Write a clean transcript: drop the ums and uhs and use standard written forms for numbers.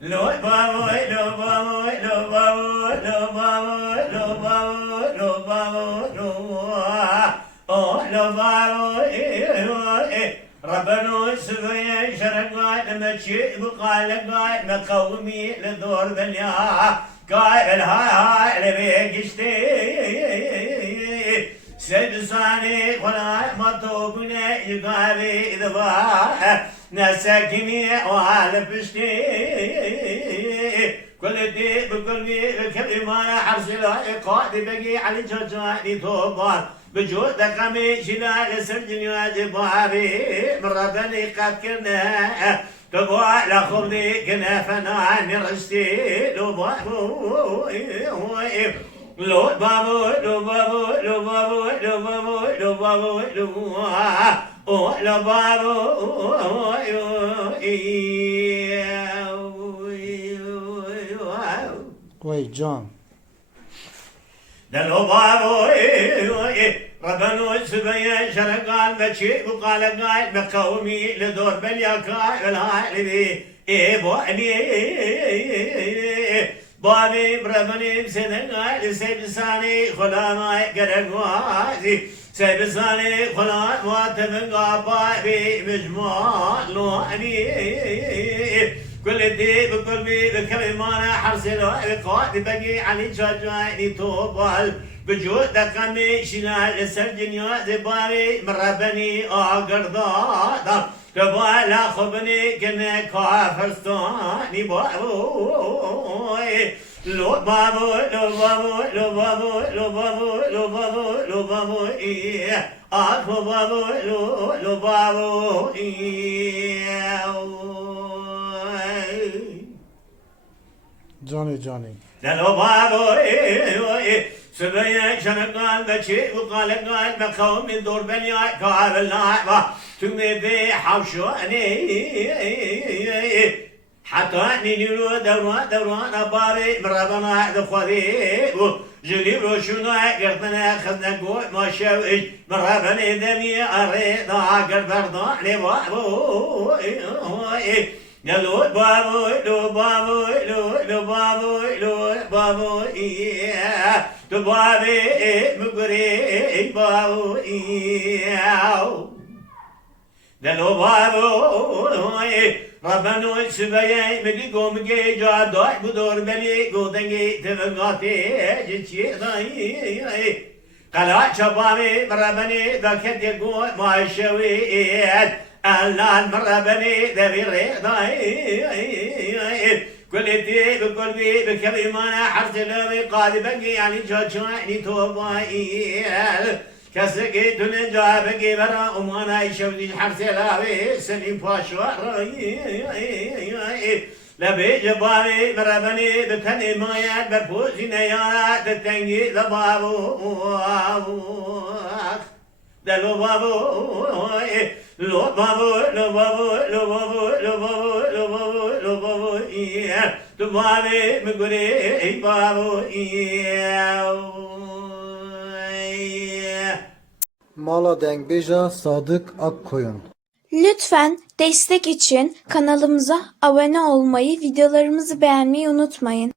lo baboy lo baboy lo baboy lo baboy lo baboy lo baboy lo oh lo baboy ربنا سبيا شرقا لما تشيء بقال قال مقومي لدور دنيا قال الهاي لبيقشتي سيد صاني خلا مطوبنا يقابي ذبا نساكني وعالفشتي كل دي بقلبي بكل ما حرصلا قائد بقي على جوجاني توبان بجود قمي شلال سرجني واجباري من ربني قد كنا تبوع لخبني كنا فناني رشتي لو بابو لو بابو لو بابو لو بابو لو بابو لو بابو لو بابو Vay can. دلو بابو ربنا سبيا شرقال بشي وقال قال بقومي لدور بلياكا والهاي لبي بواني بابي بربني بسنقال سيبساني خلاماي قرقوازي سيبساني خلام واتبقى بابي مجموع لواني كل دي بكل بي بكل ما انا حرصل وقاد بقي علي جاجاني توبال بجود قمي شلال سرجنيا زباري مربني اقرضا تبالا خبني كنا كافرستاني بابو لو بابو لو بابو لو بابو لو بابو لو بابو لو بابو اخو بابو لو بابو Cani cani. دلو بابو سبيا شنقال بشي وقال قال بقوم من دور بني كعب اللعبة تمي بي حوشوني حتى نيلو دوران باري مرابنا دخوري جلي روشونا قرطنا خذنا قوي ما شويش مرابني دمي أريدا قرطنا لبابو لو بابو لو بابو لو بابو لو بابو لو بابي مقري بابو لو بابو ربنا سبيا ملي قوم جي جادوي بدور بلي قودنجي تبغاتي جيتشي ضاي قلا شبابي مربني ذاك يقول ما شويت الآن مرة بني ذبي رضاي كل دي بكل بي بكل ما أنا حرت لوي قاد بقي يعني جوجاني توباي كسقي دون جا بقي برا وما يشوفني حرت لوي سليم باشوا لبي جباري مرة بني بتني مايات برفوزي نيات تتنجي لبابو دلو بابو لو بابو لو بابو لو بابو لو بابو لو بابو لو بابو تبابي مقولي بابو Mala Dengbeja Sadık Akkoyun. Lütfen destek için kanalımıza abone olmayı, videolarımızı beğenmeyi unutmayın.